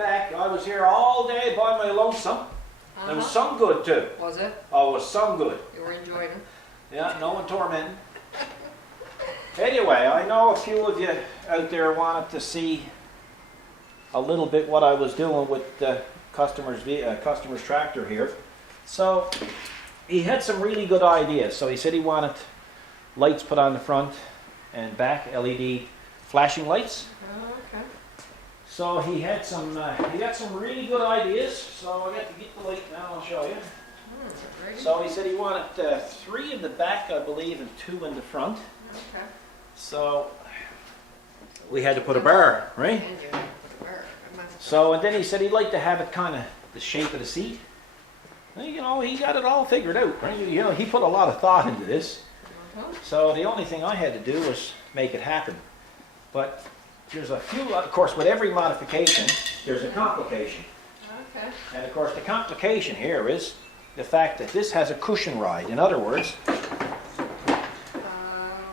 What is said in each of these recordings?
back. I was here all day by my lonesome. There was some good too. Was it? Oh, it was some good. You were enjoying it? Yeah, no one tormenting. Anyway, I know a few of you out there wanted to see a little bit what I was doing with the customer's tractor here. So he had some really good ideas. So he said he wanted lights put on the front and back, LED flashing lights. Oh, okay. So he got some really good ideas. So I got to get the light now. I'll show you. So he said he wanted 3 in the back, I believe, and 2 in the front. Okay. So we had to put a bar, right? And you had to put a bar. So, and then he said he'd like to have it kind of the shape of the seat. Well, you know, he got it all figured out, right? You know, he put a lot of thought into this. So the only thing I had to do was make it happen. But there's a few, of course, with every modification, there's a complication. Okay. And of course, the complication here is the fact that this has a cushion ride. In other words,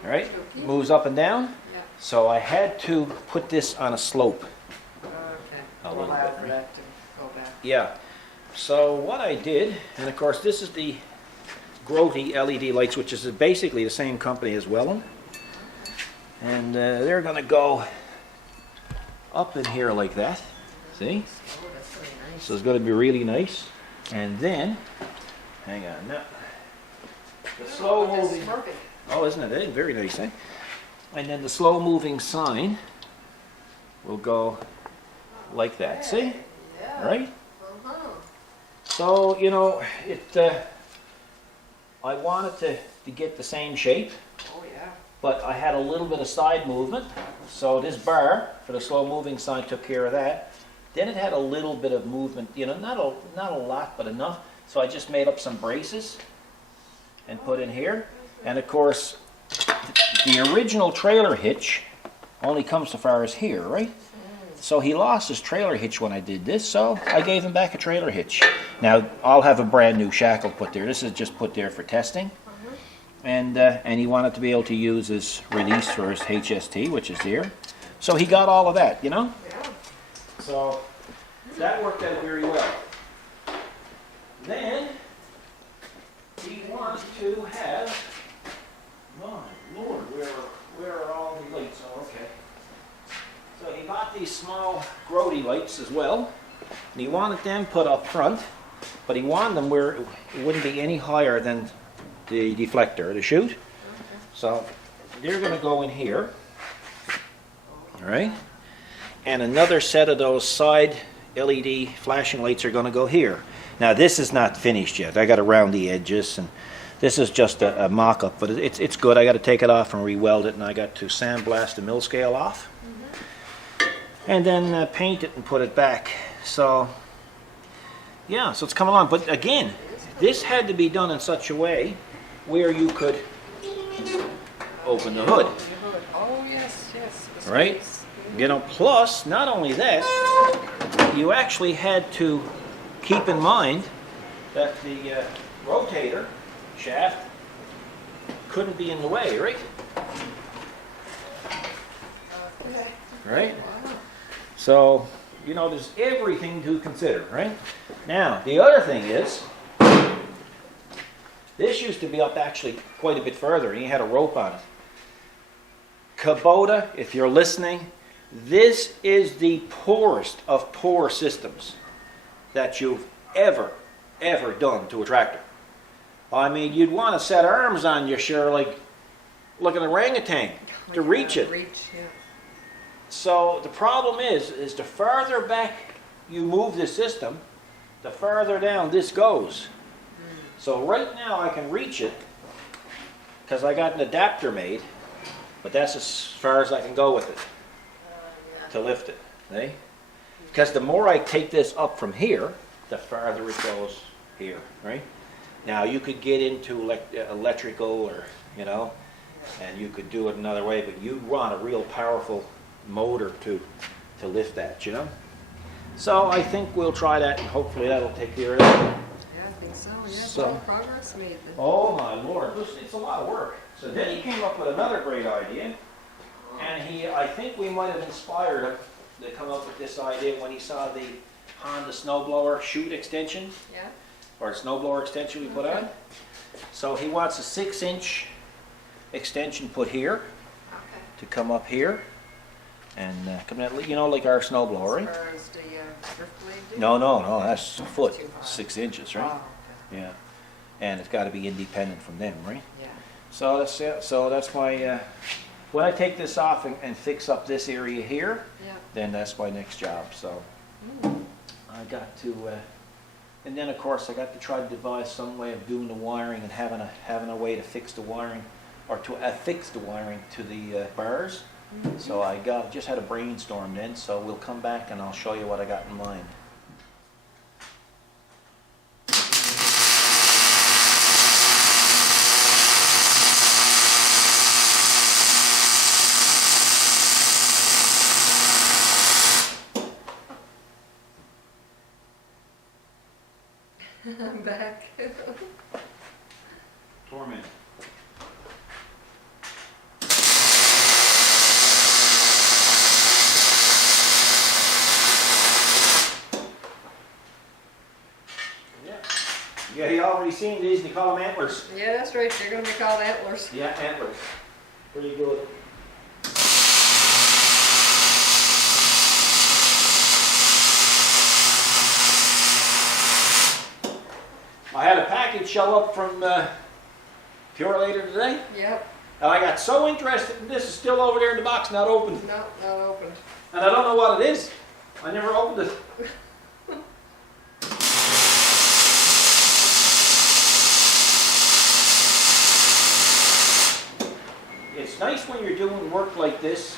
right, moves up and down. Yeah. So I had to put this on a slope. Okay. A To little allow bit, for right? that to go back. Yeah. So what I did, and of course this is the Kubota LED lights, which is basically the same company as Welland. And they're going to go up in here like that. See? Oh, that's really nice. So it's going to be really nice. And then, hang on now. The slow Just moving. perfect. Oh, isn't it? Eh? Very nice, eh? And then the slow moving sign will go like that. See? Yeah. Right? Uh-huh. So, you know, I wanted to get the same shape, Oh, yeah. but I had a little bit of side movement. So this bar for the slow moving sign took care of that. Then it had a little bit of movement, you know, not a lot, but enough. So I just made up some braces and put in here. And of course, the original trailer hitch only comes so far as here, right? So he lost his trailer hitch when I did this, so I gave him back a trailer hitch. Now, I'll have a brand new shackle put there. This is just put there for testing. And he wanted to be able to use his release for his HST, which is here. So he got all of that, you know? Yeah. So that worked out very well. Then he wanted to have, my Lord, where are all the lights? Oh, okay. So he bought these small Kubota lights as well, and he wanted them put up front, but he wanted them where it wouldn't be any higher than the deflector, the chute. Okay. So they're going to go in here, all right? And another set of those side LED flashing lights are going to go here. Now this is not finished yet. I got to round the edges, and this is just a mock-up, but it's good. I got to take it off and re-weld it, and I got to sandblast the mill scale off. And then paint it and put it back. So, yeah, so it's coming along. But again, this had to be done in such a way where you could open the hood. Oh, yes, yes. The Right? space. You know, plus, not only that, you actually had to keep in mind that the rotator shaft couldn't be in the way, right? Okay. Right? Wow. So, you know, there's everything to consider, right? Now, the other thing is, this used to be up actually quite a bit further, and you had a rope on it. Kubota, if you're listening, this is the poorest of poor systems that you've ever done to a tractor. I mean, you'd want to set arms on you, sure, like an orangutan to reach it. Reach, yeah. So the problem is the farther back you move this system, the farther down this goes. So right now I can reach it because I got an adapter made, but that's as far as I can go with it to lift it. See? Because the more I take this up from here, the farther it goes here, right? Now you could get into electrical, or you know, and you could do it another way, but you want a real powerful motor to lift that, you know. So I think we'll try that, and hopefully that'll take care of that. Yeah, I think so. Yeah, So- some progress made then. Oh my Lord, it's a lot of work. So then he came up with another great idea, and I think we might have inspired him that come up with this idea when he saw the Honda snowblower chute extension, Yeah. or snowblower extension we put on. So he wants a 6-inch extension put here Okay. to come up here and come out, you know, like our snowblower. As Right? far as the drift blade do? No, that's a foot, Too high. 6 inches, right? Oh, okay. Yeah, and it's got to be independent from them, right? Yeah. So that's it. So that's my when I take this off and fix up this area here, Yeah. then that's my next job. So Mm. I got to, and then of course I got to try to devise some way of doing the wiring and having a way to fix the wiring, or to affix the wiring to the bars. Mhm. So I just had a brainstorm then. So we'll come back and I'll show you what I got in mind. I'm back. Torment. Yeah, you already seen these. They call them antlers. Yeah, that's right. They're going to be called antlers. Yeah, antlers. Pretty good. I had a package show up from Pure later today, Yep. and I got so interested in this. It's still over there in the box, not open, No, not opened. and I don't know what it is. I never opened it. It's nice when you're doing work like this,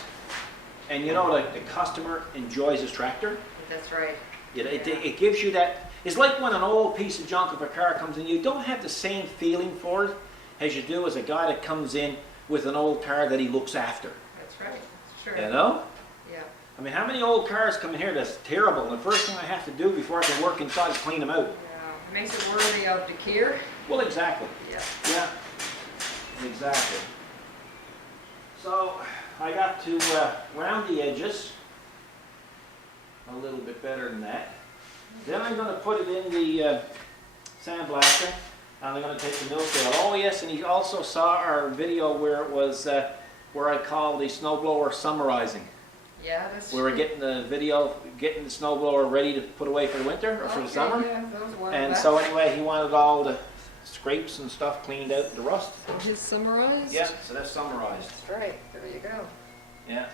and you know, like the customer enjoys his tractor. That's right. It gives you that. It's like when an old piece of junk of a car comes in, you don't have the same feeling for it as you do as a guy that comes in with an old car that he looks after. That's right. Sure. You know? Yeah. I mean, how many old cars come in here that's terrible, and the first thing I have to do before I can work inside is clean them out? Yeah. Makes it worthy of the care. Well, exactly. Yeah. Yeah, exactly. So I got to round the edges a little bit better than that. Then I'm going to put it in the sandblaster, and I'm going to take the mill scale. Oh yes, and he also saw our video where it was where I called the snowblower summarizing. Yeah, that's We were getting the video, getting the snowblower ready to put away for the winter or for the Okay, summer. Yeah, that was one And of so anyway, he wanted all the scrapes and stuff cleaned out, the rust. his summarized? Yeah, so that's summarized. That's right. There you go. Yeah,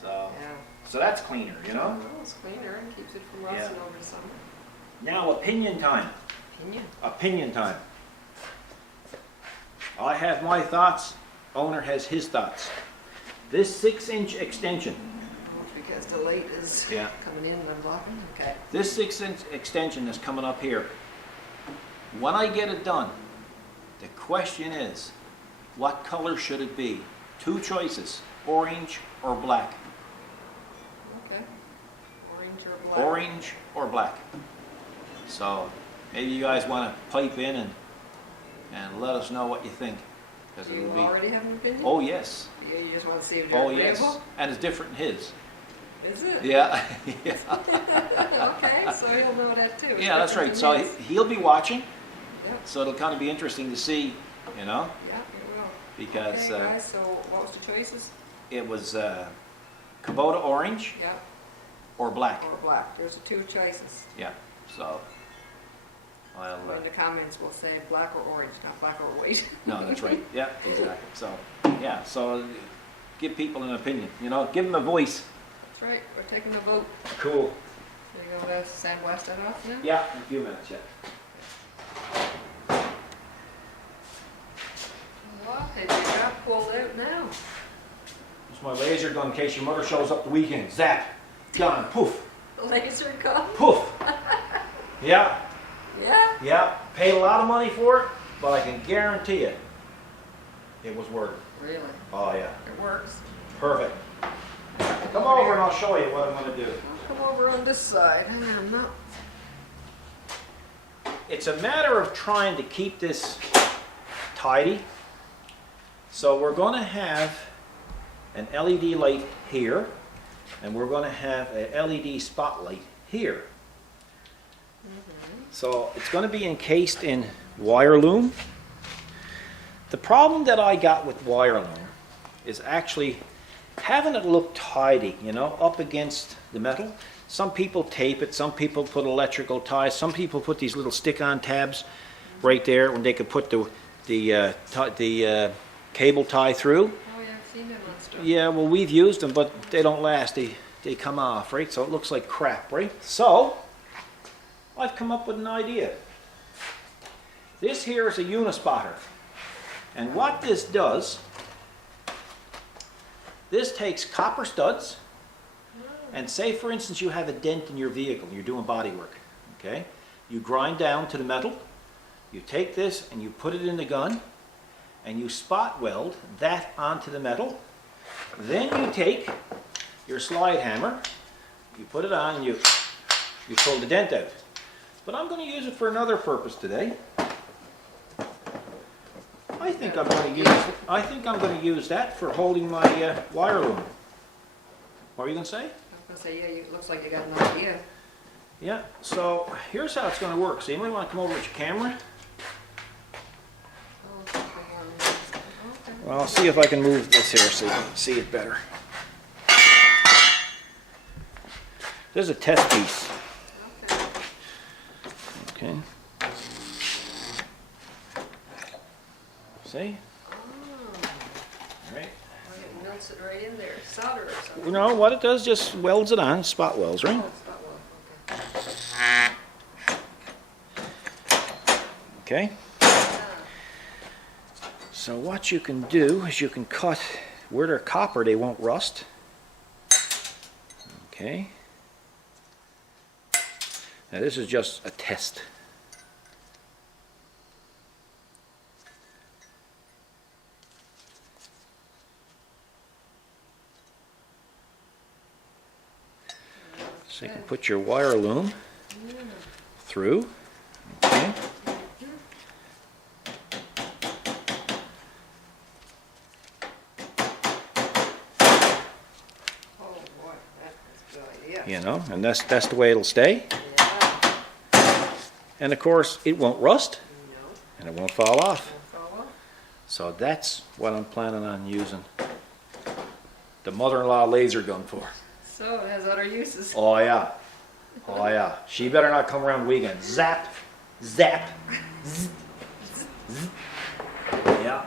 so Yeah. so that's cleaner, you know. Well, it's cleaner and keeps it from rusting over the summer. Now opinion time. Opinion. Opinion time. I have my thoughts. Owner has his thoughts. This 6-inch extension. Oh, it's because the light is Yeah. coming in and I'm blocking. Okay. This 6-inch extension that's coming up here. When I get it done, the question is, what color should it be? Two choices: orange or black. Okay. Orange or black? Orange or black. So maybe you guys want to pipe in and let us know what you think. 'Cause Do you it'll be, already have an opinion? oh yes, Yeah, you just want to see if they're oh agreeable? yes, and it's different than his. Is it? Yeah, yeah, Okay, so he'll know that too. It's yeah, that's different right. So than his. he'll be watching, Yeah, so it'll kind of be interesting to see, you know, yeah, it will. because Okay, guys, so what was the choices? it was Kubota orange Yeah, or black. or black. There's the two choices. Yeah, so well, In the comments, we'll say black or orange, not black or white. no, that's right. Yeah, exactly. So yeah, so give people an opinion, you know, give them a voice. That's right, we're taking the vote. Cool. Are you going to sandblast that off now? Yeah, in a few minutes, yeah. What have you got pulled out now? It's my laser gun in case your mother shows up the weekend. Zap, gone, poof, The laser gun? poof. Yeah, Yeah? yeah. Paid a lot of money for it, but I can guarantee you, it was worth it. Really? Oh yeah, It works. perfect. Come over and I'll show you what I'm going to do. I'll come over on this side. I'm not. It's a matter of trying to keep this tidy. So we're going to have an LED light here, and we're going to have a LED spotlight here. So it's going to be encased in wire loom. The problem that I got with wire loom is actually having it look tidy, you know, up against the metal. Some people tape it, some people put electrical ties, some people put these little stick-on tabs right there when they could put the cable tie through. Oh, yeah, I've seen them on stuff. Yeah, well, we've used them, but they don't last. They come off, right? So it looks like crap, right? So I've come up with an idea. This here is a unispotter. And what this does, this takes copper studs, and say for instance you have a dent in your vehicle, you're doing body work, okay? You grind down to the metal, you take this and you put it in the gun, and you spot weld that onto the metal. Then you take your slide hammer, you put it on, and you pull the dent out. But I'm going to use it for another purpose today. I think I'm going to use that for holding my wire loom. What were you going to say? I was going to say, yeah, it looks like you got an idea. Yeah, so here's how it's going to work. So you might want to come over with your camera. Oh, okay. Well, I'll see if I can move this here so you can see it better. This is a test piece. Okay. Okay. See? Oh, All right. well, it melts it right in there. Solder or something. You know what it does? Just welds it on, spot welds, right? Oh, it's not well. Okay. Okay. So what you can do is you can cut where they're copper, they won't rust. Okay. Now this is just a test. So you can put your wire loom through. Okay. Oh, boy, that's a good idea. You know, and that's the way it'll stay. Yeah. And of course, it won't rust No, and it won't fall off. won't fall off. So that's what I'm planning on using the mother-in-law laser gun for. So it has other uses. Oh yeah. Oh yeah. She better not come around weekend. Zap, zap, zzz, zzz. Yeah.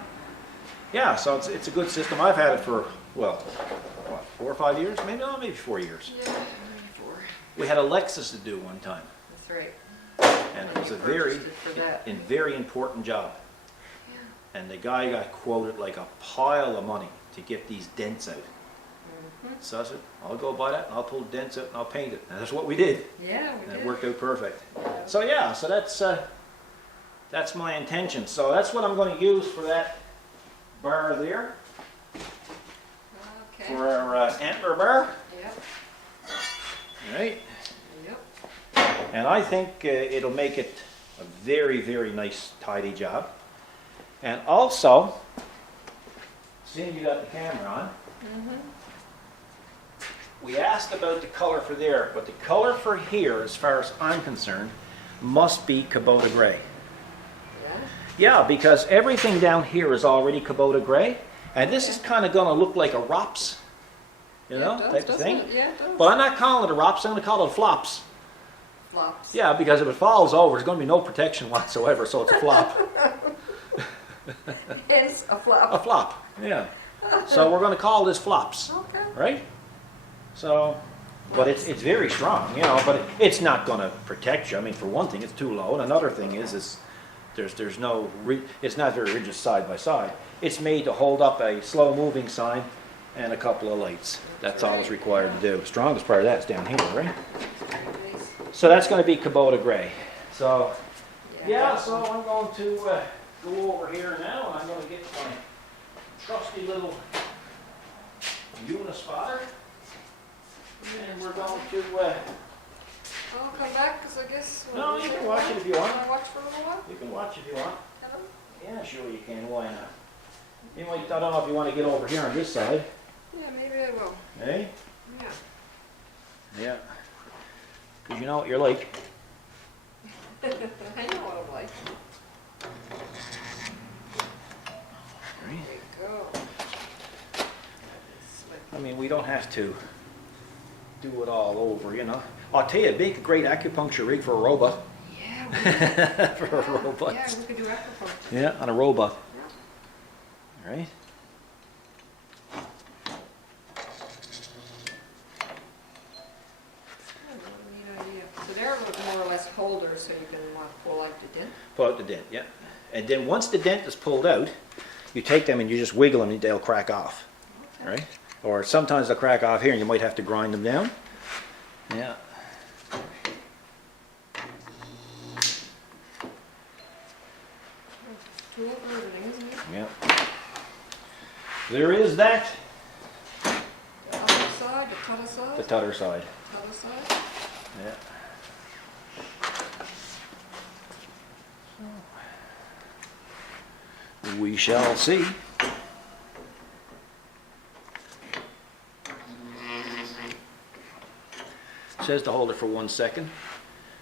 Yeah, so it's a good system. I've had it for, well, what, 4 or 5 years? Maybe 4 years. Yeah, maybe 4. We had a Lexus to do one time. That's right. And it was You a very, purchased it for that. very important job. Yeah. And the guy got quoted like a pile of money to get these dents out. Mhm. So I said, I'll go buy that, and I'll pull the dents out, and I'll paint it. And that's what we did. Yeah, we And did. it worked out perfect. So yeah, so that's my intention. So that's what I'm going to use for that bar there, Okay. for our antler bar. Yep. All right. Yep. And I think it'll make it a very, very nice, tidy job. And also, seeing you got the camera on, we asked about the color for there, but the color for here, as far as I'm concerned, must be Kubota gray. Yeah. Yeah, because everything down here is already Kubota gray, and this is kind of going to look like a ROPS, you know, It does, type of doesn't thing. it? Yeah, it does. But I'm not calling it a ROPS, I'm going to call it a flops. Flops. Yeah, because if it falls over, there's going to be no protection whatsoever, so it's a flop. It's a A flop. flop, yeah. So we're going to call this flops, Okay. right? So, but it's very strong, you know, but it's not going to protect you. I mean, for one thing, it's too low, and another thing is there's no, it's not very rigid side by side. It's made to hold up a slow-moving sign and a couple of lights. That's all it's required to do. Strongest part of that is down here, right? Nice. So that's going to be Kubota gray. So, yeah, so I'm going to go over here now, and I'm going to get my trusty little unispotter, and we're going to, I'll come back because I guess. no, you can watch it if you want. Can I watch for a little while? You can watch if you want. Hello? Yeah, sure you can, why not? You might, I don't know if you want to get over here on this side, Yeah, maybe I will. eh? Yeah. Yeah. Because you know what you're like. I know what I'm like. There Right? you go. Slip. I mean, we don't have to do it all over, you know. I'll tell you, it'd make a great acupuncture rig for a robot. Yeah, we For a robot. Yeah, we could do acupuncture. Yeah, on a robot. Yeah. Right? Neat idea. So they're more or less holders, so you can pull out the dent. Pull out the dent, yeah. And then once the dent is pulled out, you take them and you just wiggle them and they'll crack off. Okay. Right? Or sometimes they'll crack off here and you might have to grind them down. Yeah. Tool for everything, isn't it? Yeah. There is that. The other side, the cutter side? The tutter side. Other side? Yeah. We shall see. Says to hold it for 1 second,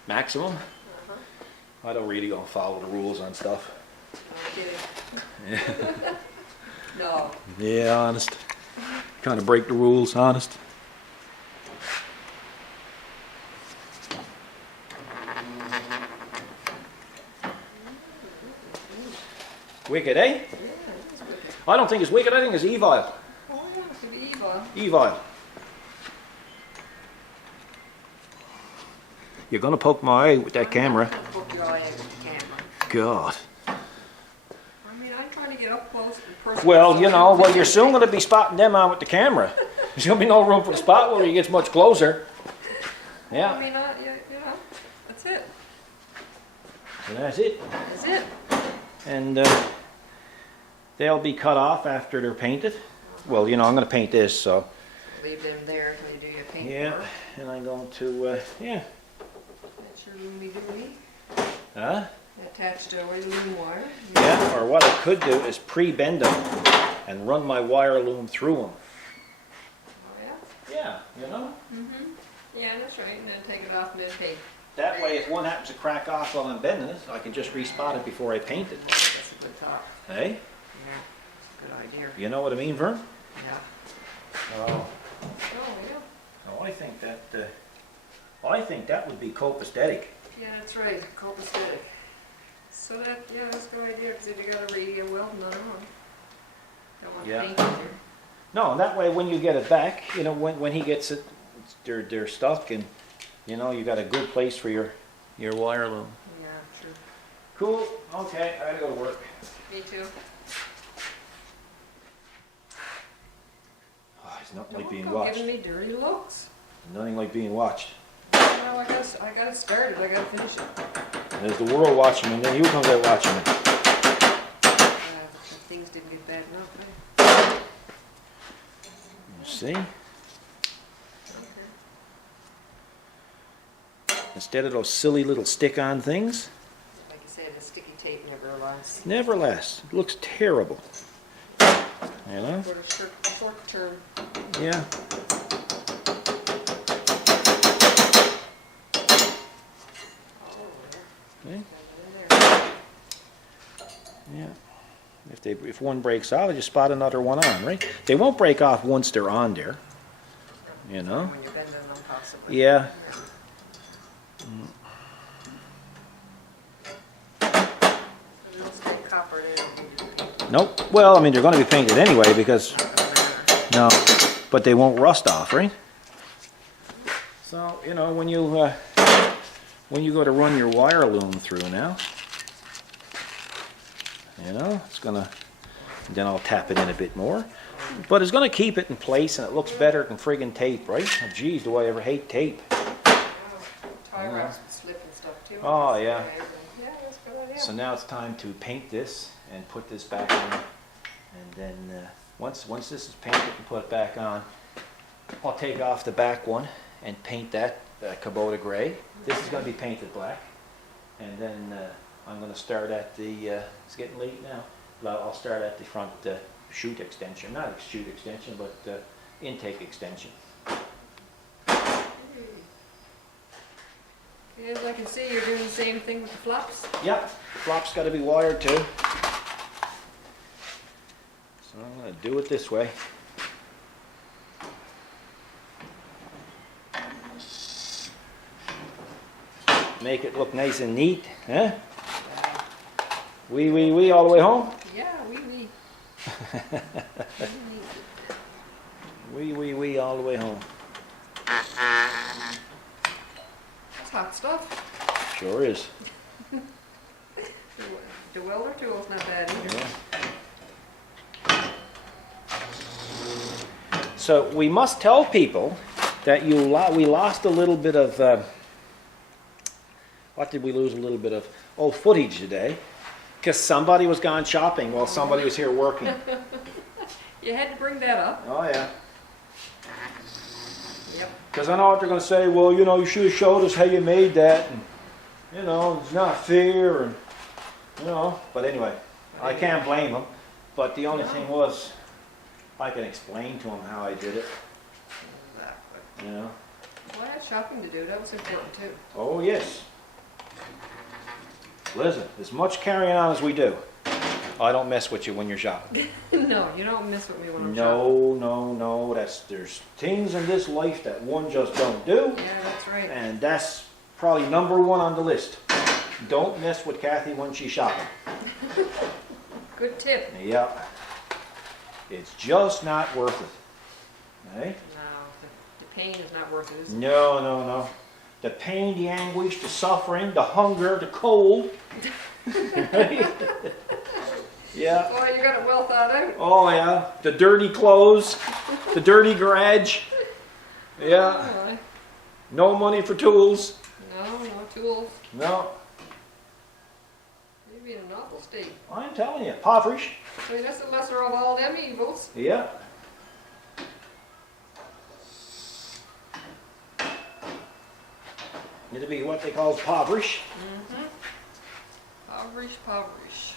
maximum. I don't really gonna follow the rules on stuff. I'm kidding. No. Yeah, honest. Kind of break the rules, honest. Wicked, eh? Yeah, it is wicked. I don't think it's wicked, I think it's evil. Oh yeah, it could be evil. Evil. You're gonna poke my eye with that camera. Poke your eye out with the camera. God. I mean, I'm trying to get up close and personal. Well, you know, well, you're soon gonna be spotting them on with the camera. There's gonna be no room for the spot where he gets much closer. I Yeah, mean, you know, that's it. and that's it. That's it. And they'll be cut off after they're painted. Well, you know, I'm gonna paint this, so. Leave them there until you do your paint Yeah, work. and I'm going to, yeah. That's your loomy doomy. Huh? Attached to a loom wire. Yeah, or what I could do is pre-bend them and run my wire loom through them. Oh yeah? Yeah, you know? Mm-hmm. Yeah, that's right. And then take it off and then paint. That way, if one happens to crack off while I'm bending it, I can just re-spot it before I paint it. That's a good thought. Hey? Yeah, that's a good idea. You know what I mean, Vern? Yeah. Oh. Oh yeah. Oh, I think that would be copacetic. Yeah, that's right. Copacetic. So that, yeah, that's a good idea because if you got a welding on. Don't want Yeah. to paint it here. No, and that way when you get it back, you know, when he gets it, they're stuck, and you know, you got a good place for your wire loom. Yeah, true. Cool. Okay, I gotta go to work. Me too. Oh, it's nothing like Don't being go watched. giving me dirty looks. Nothing like being watched. Well, I got it started. I got to finish it. There's the world watching me, and then you comes out watching me. But things didn't get bad enough. Eh? You see? Instead of those silly little stick-on things, Like you said, the sticky tape never lasts. never lasts. It looks terrible. You know? For the short term. Yeah. Oh, See? yeah. Yeah. If one breaks off, I just spot another one on, right? They won't break off once they're on there. You know? When you're bending them, possibly. Yeah. They'll stay copper. They don't need to be painted. Nope. Well, I mean, they're going to be painted anyway because, no, but they won't rust off, right? So, you know, when you go to run your wire loom through now, you know, it's gonna, then I'll tap it in a bit more, but it's gonna keep it in place and it looks better than friggin' tape, right? Oh, geez, do I ever hate tape? Tie wraps would slip and stuff too. Oh, yeah. Yeah, that's a good idea. So now it's time to paint this and put this back on, and then once this is painted and put it back on, I'll take off the back one and paint that Kubota gray. This is going to be painted black, and then I'm going to start at the, it's getting late now, but I'll start at the front chute extension, not a chute extension, but intake extension. As I can see, you're doing the same thing with the flaps. Yep, flop's got to be wired too. So I'm going to do it this way. Make it look nice and neat, huh? Wee all the way home? Yeah, wee. Wee all the way home. That's hot stuff. Sure is. The welder tool's not bad either. Yeah. So we must tell people that we lost a little bit of, what did we lose a little bit of? Oh, footage today. Because somebody was gone shopping while somebody was here working. You had to bring that up. Oh, yeah. Yep. Because I know what they're going to say, well, you know, you should have showed us how you made that. And, you know, it's not fair. And, you know, but anyway, I can't blame them. But the only thing was, I can explain to them how I did it. Exactly. You know. Well, I had shopping to do. That was important too. Oh, yes. Listen, as much carrying on as we do, I don't mess with you when you're shopping. No, you don't mess with me when I'm shopping. No. There's things in this life that one just don't do. Yeah, that's right. And that's probably number one on the list. Don't mess with Kathy when she's shopping. Good tip. Yeah. It's just not worth it. Eh? No, the pain is not worth it, is it? No. The pain, the anguish, the suffering, the hunger, the cold. Yeah. Oh, you got it well thought out. Oh, yeah. The dirty clothes, the dirty garage. Yeah. Oh, No money for tools. no tools. No. You'd be in an awful state. I'm telling you, impoverished. So that's the lesser of all them evils. Yeah. It'll be what they call impoverished. Poverish.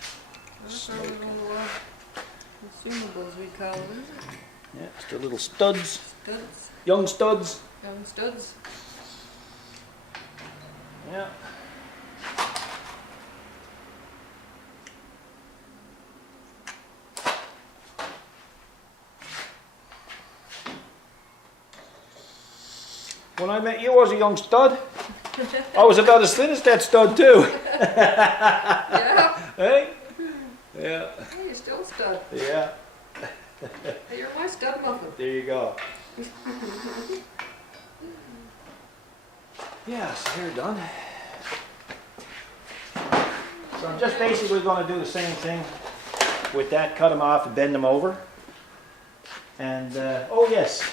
That's our little consumables we call them. Yeah, just the little studs, Studs. young studs. Young studs. Yeah. When I met you, I was a young stud. I was about as thin as that stud too. Yeah. Hey? Yeah. Hey, you're still a stud. Yeah. Hey, you're my stud muffin. There you go. Yeah, so they're done. So I'm just basically going to do the same thing with that, cut them off and bend them over. And, oh yes,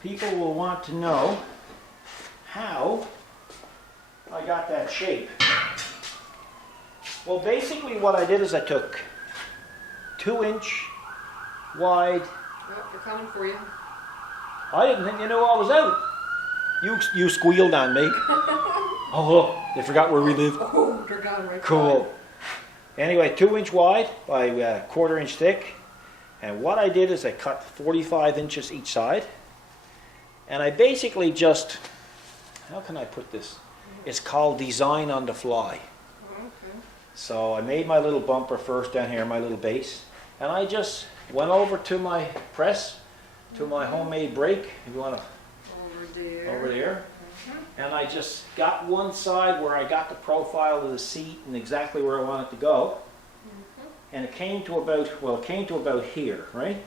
people will want to know how I got that shape. Well, basically what I did is I took 2-inch wide. Well, they're coming for you. I didn't think you knew I was out. You squealed on me. Oh, they forgot where we live. Oh, they're gone right Cool. Anyway, 2-inch wide by 1/4 inch thick. And what I did is I cut 45 inches each side. And I basically just, how can I put this? It's called design on the fly. Okay. So I made my little bumper first down here, my little base. And I just went over to my press, to my homemade brake, if you want to, over there. And I just got one side where I got the profile of the seat and exactly where I want it to go. And it came to about, well, it came to about here, right?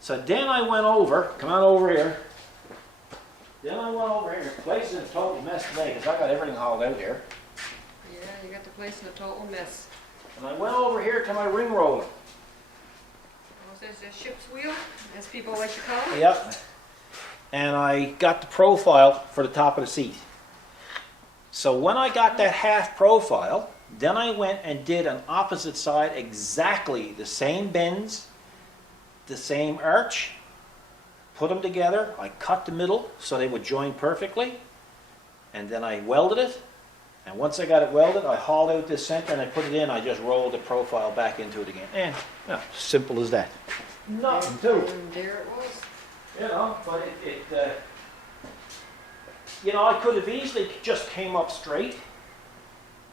So then I went over, come on over here. Then I went over here. The place is a total mess today because I got everything hauled out here. Yeah, you got the place in a total mess. And I went over here to my ring roller. What's this, a ship's wheel, as people like to call it? Yep. And I got the profile for the top of the seat. So when I got that half profile, then I went and did an opposite side, exactly the same bends, the same arch, put them together. I cut the middle so they would join perfectly, and then I welded it. And once I got it welded, I hauled out this center and I put it in. I just rolled the profile back into it again. And yeah, simple as that. Nothing to it. And there it was. You know, but You know, I could have easily just came up straight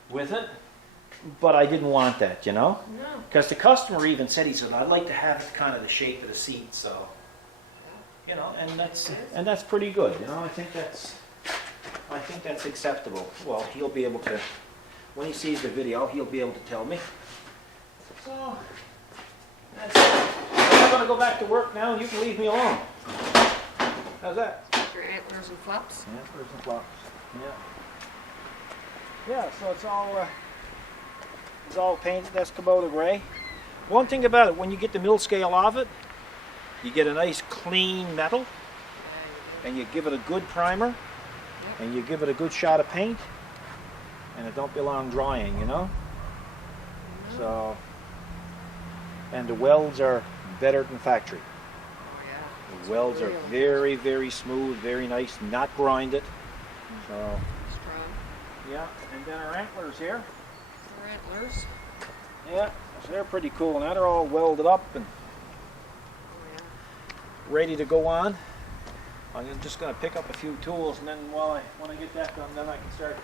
with it, but I didn't want that, you know? No. Because the customer even said, he said, I'd like to have it kind of the shape of the seat, so, you know, and that's pretty good, you know? I think that's acceptable. Well, he'll be able to, when he sees the video, he'll be able to tell me. So, that's it. I'm going to go back to work now. You can leave me alone. How's that? Your antlers and flaps. Antlers and flops. Yeah. Yeah. So it's all painted. That's Kubota gray. One thing about it, when you get the mill scale off it, you get a nice clean metal, and you give it a good primer, and you give it a good shot of paint, and it don't be long drying, you know. So, and the welds are better than factory. Oh yeah. The welds are very, very smooth, very nice, not grinded. So, Strong. yeah, and then our antlers here. Our antlers. Yeah, so they're pretty cool. Now they're all welded up and Oh yeah. ready to go on. I'm just going to pick up a few tools, and then when I get that done, then I can start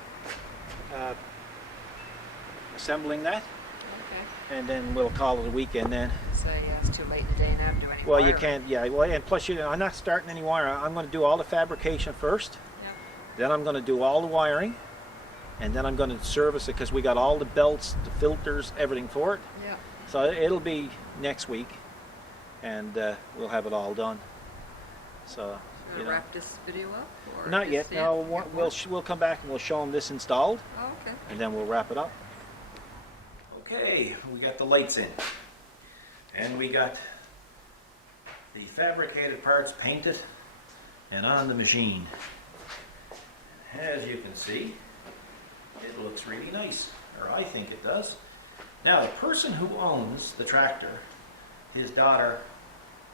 assembling that. Okay. And then we'll call it a weekend then. So yeah, it's too late in the day now to do any Well, you wiring. can't, yeah. Well, and plus, I'm not starting any wire. I'm going to do all the fabrication first. Yeah. Then I'm going to do all the wiring, and then I'm going to service it because we got all the belts, the filters, everything for it. Yeah. So it'll be next week, and we'll have it all done. So, You wanna wrap this video up? Or not just yet. see No, it? we'll come back and we'll show them this installed, Oh, okay. and then we'll wrap it up. Okay, we got the lights in, and we got the fabricated parts painted and on the machine. As you can see, it looks really nice, or I think it does. Now, the person who owns the tractor, his daughter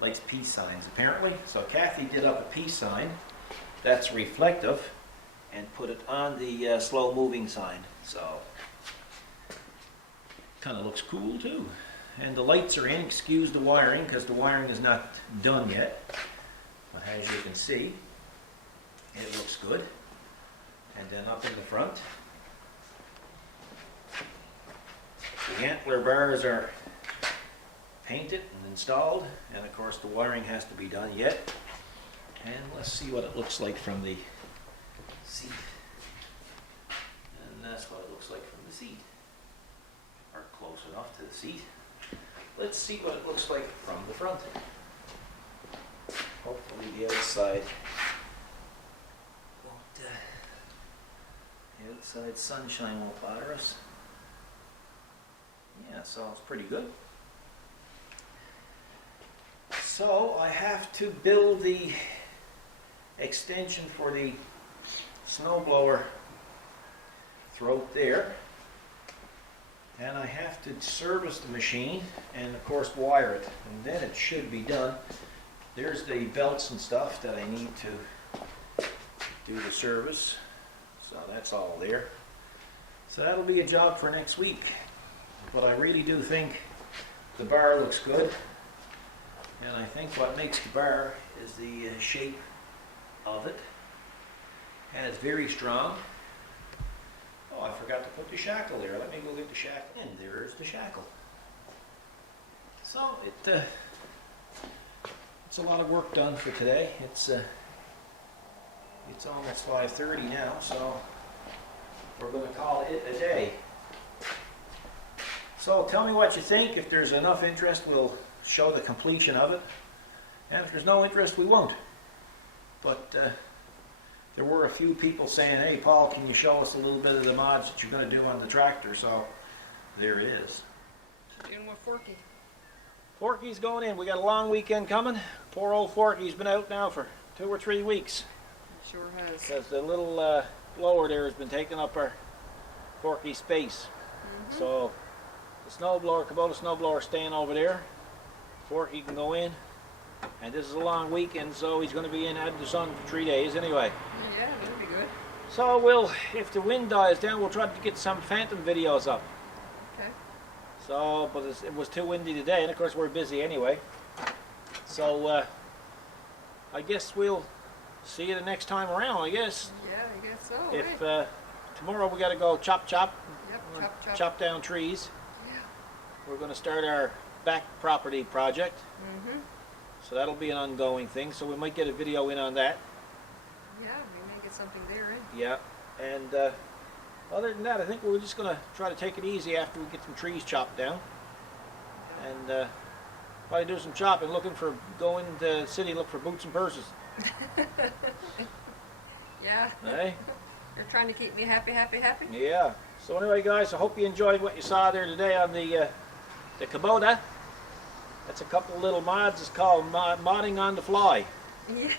likes peace signs apparently, so Kathy did up a peace sign that's reflective and put it on the slow moving sign. So kind of looks cool too. And the lights are in. Excuse the wiring because the wiring is not done yet. But as you can see, it looks good. And then up in the front, the antler bars are painted and installed, and of course the wiring has to be done yet. And let's see what it looks like from the seat. And that's what it looks like from the seat. Or close enough to the seat. Let's see what it looks like from the front. Hopefully the outside won't, the outside sunshine won't bother us. Yeah, so it's pretty good. So I have to build the extension for the snowblower throat there, and I have to service the machine and of course wire it, and then it should be done. There's the belts and stuff that I need to do the service, so that's all there. So that'll be a job for next week, but I really do think the bar looks good. And I think what makes the bar is the shape of it. And it's very strong. Oh, I forgot to put the shackle there. Let me go get the shackle. And there's the shackle. So it's a lot of work done for today. It's almost 5:30 now, so we're going to call it a day. So tell me what you think. If there's enough interest, we'll show the completion of it, and if there's no interest, we won't. But there were a few people saying, hey Paul, can you show us a little bit of the mods that you're going to do on the tractor? So there it is. Doing with Forky. Forky's going in. We got a long weekend coming. Poor old Forky's been out now for 2 or 3 weeks Sure has. because the little blower there has been taking up our Forky space. So the snowblower, Kubota snowblower, staying over there. Forky can go in, and this is a long weekend, so he's going to be in out of the sun for 3 days anyway. Yeah, that'd be good. So if the wind dies down, we'll try to get some phantom videos up. Okay. So, but it was too windy today, and of course we're busy anyway. So I guess we'll see you the next time around, I guess. Yeah, So, if hey. tomorrow we got to go chop, Yep, we're gonna chop, chop. chop down trees. Yeah. We're going to start our back property project. Mm-hmm. So that'll be an ongoing thing. So we might get a video in on that. Yeah, we may get something there in. Yeah. And other than that, I think we're just going to try to take it easy after we get some trees chopped down. And probably do some chopping, go into the city, look for boots and purses. Yeah. Hey? They're trying to keep me happy, happy, happy. Yeah. So anyway, guys, I hope you enjoyed what you saw there today on the Kubota. That's a couple little mods. It's called modding on the fly. Yeah.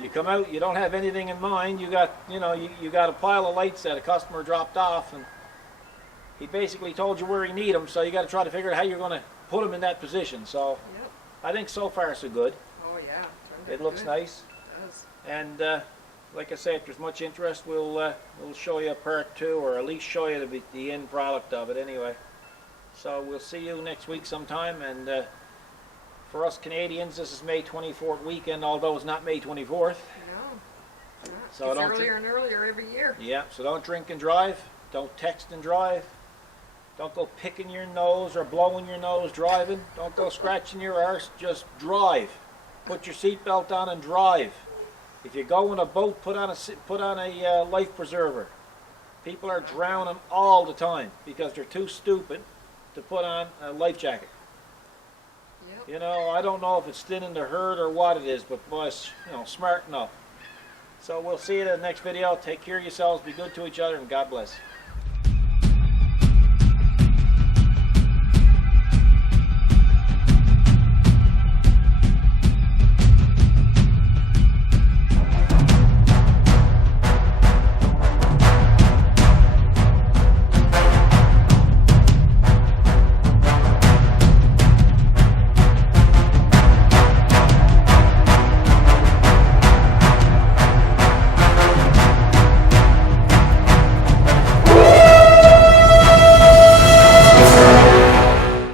You come out, you don't have anything in mind. You got, you got a pile of lights that a customer dropped off, and he basically told you where he need them. So you got to try to figure out how you're going to put them in that position. So Yep. I think so far so good. Oh yeah. It looks nice. It does. And like I say, if there's much interest, we'll show you a part 2, or at least show you the end product of it anyway. So we'll see you next week sometime. And for us Canadians, this is May 24th weekend, although it's not May 24th. No. So It's don't earlier and earlier every year. Yeah, so don't drink and drive. Don't text and drive. Don't go picking your nose or blowing your nose driving. Don't go scratching your arse. Just drive. Put your seatbelt on and drive. If you go in a boat, put on a life preserver. People are drowning all the time because they're too stupid to put on a life jacket. Yep. I don't know if it's thin in the herd or what it is, but boy, it's, smart enough. So we'll see you in the next video. Take care of yourselves, be good to each other, and God bless.